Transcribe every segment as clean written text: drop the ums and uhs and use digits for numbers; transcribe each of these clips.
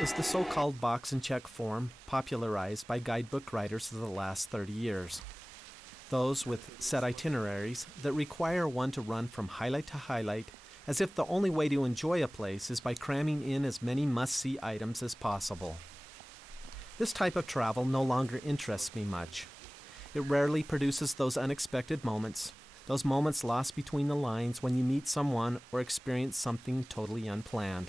is the so-called box and check form popularized by guidebook writers of the last 30 years. Those with set itineraries that require one to run from highlight to highlight as if the only way to enjoy a place is by cramming in as many must-see items as possible. This type of travel no longer interests me much. It rarely produces those unexpected moments, those moments lost between the lines when you meet someone or experience something totally unplanned.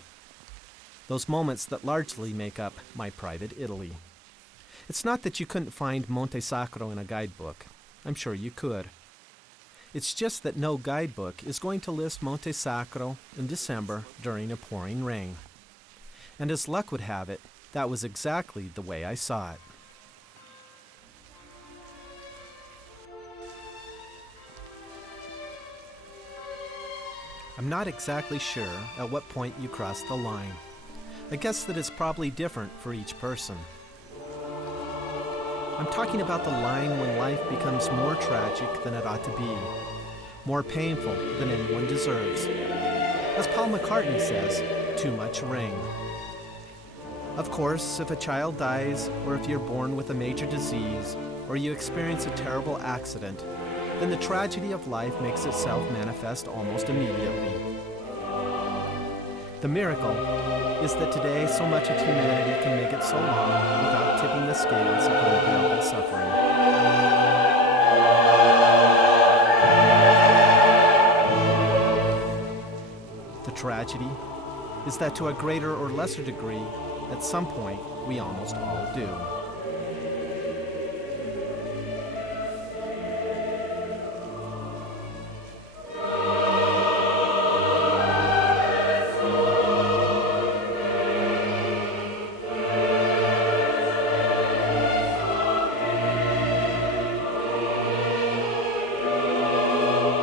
Those moments that largely make up my private Italy. It's not that you couldn't find Monte Sacro in a guidebook. I'm sure you could. It's just that no guidebook is going to list Monte Sacro in December during a pouring rain. And as luck would have it, that was exactly the way I saw it. I'm not exactly sure at what point you cross the line. I guess that it's probably different for each person. I'm talking about the line when life becomes more tragic than it ought to be, more painful than anyone deserves. As Paul McCartney says, too much rain. Of course, if a child dies, or if you're born with a major disease, or you experience a terrible accident, then the tragedy of life makes itself manifest almost immediately. The miracle is that today so much of humanity can make it so long without tipping the scales of unbearable suffering. The tragedy is that to a greater or lesser degree, at some point, we almost all do.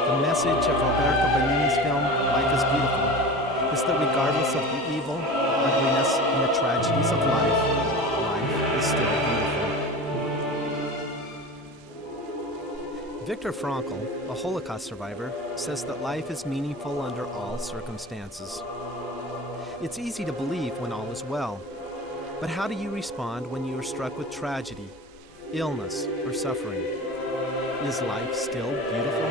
The message of Roberto Benigni's film, Life is Beautiful, is that regardless of the evil, the ugliness, and the tragedies of life is still beautiful. Viktor Frankl, a Holocaust survivor, says that life is meaningful under all circumstances. It's easy to believe when all is well, but how do you respond when you are struck with tragedy, illness, or suffering? Is life still beautiful?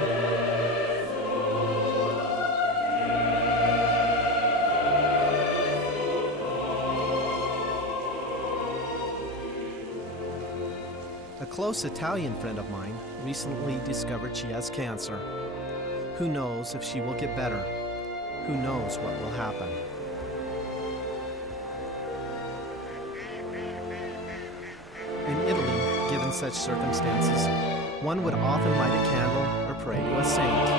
A close Italian friend of mine recently discovered she has cancer. Who knows if she will get better? Who knows what will happen? In Italy, given such circumstances, one would often light a candle or pray to a saint.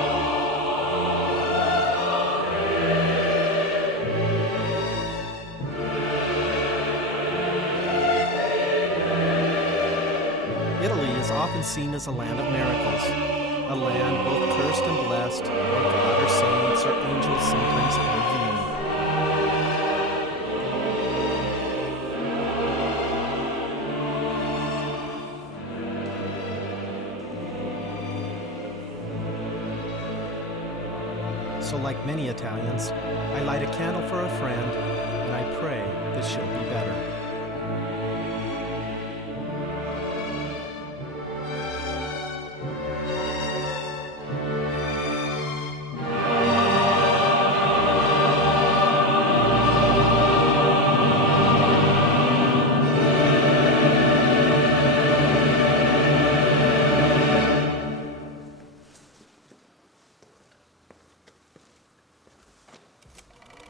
Italy is often seen as a land of miracles, a land both cursed and blessed, where God or saints or angels sometimes intervene. So like many Italians, I light a candle for a friend, and I pray that she'll be better.